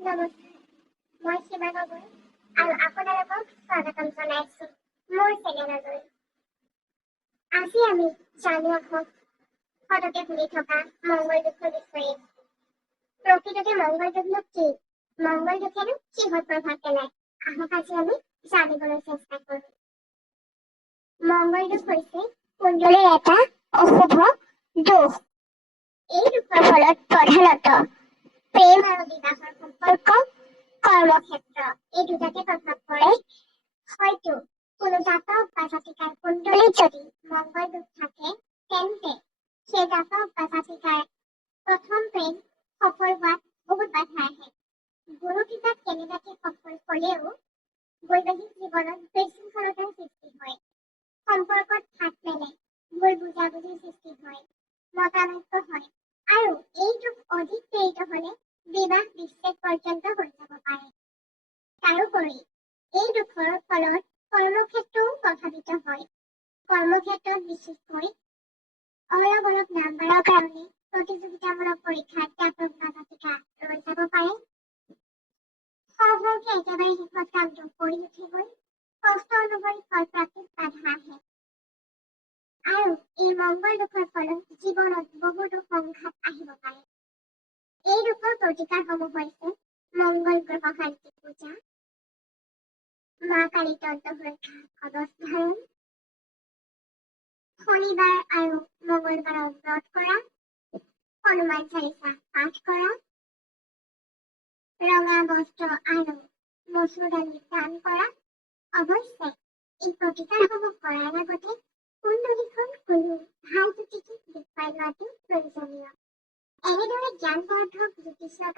নমস্কাৰ, মই শিৱা গগৈ আৰু আপোনালোকক স্বাগতম জনাইছো মোৰ চেনেললৈ। আজি আমি জানি আহোঁ সততে শুনি থকা মংগল দোষৰ বিষয়ে। প্ৰকৃততে মংগল দোষনো কি? মংগল দোষেনো কিহত প্ৰভাৱ পেলায়? আহক আজি আমি জানিবলৈ চেষ্টা কৰোঁ। মংগল দোষ হৈছে কুণ্ডলীৰ এটা অশুভ দোষ। এই দোষৰ ফলত প্ৰধানত প্ৰেম আৰু বিবাহৰ সম্পৰ্ক, কৰ্মক্ষেত্ৰ এই দুটাতে প্ৰভাৱ পৰে। হয়তো কোনো জাতক বা জাতিকাৰ কুণ্ডলীত যদি মংগল দোষ থাকে, তেন্তে সেই জাতক বা জাতিকাৰ প্ৰথম প্ৰেম সফল হোৱাত বহুত বাধা আহে। গুৰু কৃপাত কেনেবাকে সফল হ'লেও বৈবাহিক জীৱনত বিশৃংখলতাৰ সৃষ্টি হয়। সম্পৰ্কত ফাট মেলে, ভুল বুজাবুজিৰ সৃষ্টি হয়, মতানৈক্য হয় আৰু এই দোষ অধিক পীড়িত হ'লে বিবাহ বিচ্ছেদ পৰ্যন্ত হৈ যাব পাৰে। তাৰোপৰি এই দোষৰ ফলত কৰ্মক্ষেত্ৰও প্ৰভাৱিত হয়। কৰ্মক্ষেত্ৰত বিশেষকৈ অলপ নাম্বাৰৰ কাৰণে প্ৰতিযোগিতামূলক পৰীক্ষাত জাতক বা জাতিকা ৰৈ যাব পাৰে। সৰহকে একেবাৰে শেষত কামটো কৰি উঠিবই, কষ্ট অনুসৰি ফল প্ৰাপ্তিত বাধা আহে। আৰু এই মংগল দোষৰ ফলত জীৱনত বহুতো সংঘাত আহিব পাৰে। এই দোষৰ প্ৰতিকাৰসমূহ হৈছে মংগল গ্ৰহ শান্তি পূজা, মা কালী তন্ত্ৰ সুৰক্ষা কৱচ ধাৰণ, শনিবাৰ আৰু মঙলবাৰৰ ব্ৰত কৰা, হনুমান চালিচা পাঠ কৰা, ৰঙা বস্ত্ৰ আৰু মচুৰ দালি দান কৰা। অৱশ্যে এই প্ৰতিকাৰসমূহ কৰাৰ আগতে কুণ্ডলীখন কোনো ভাল জ্যোতিষীক দেখুৱাই লোৱাটো প্ৰয়োজনীয়। এনেদৰে জ্ঞানবৰ্ধক জ্যোতিষৰ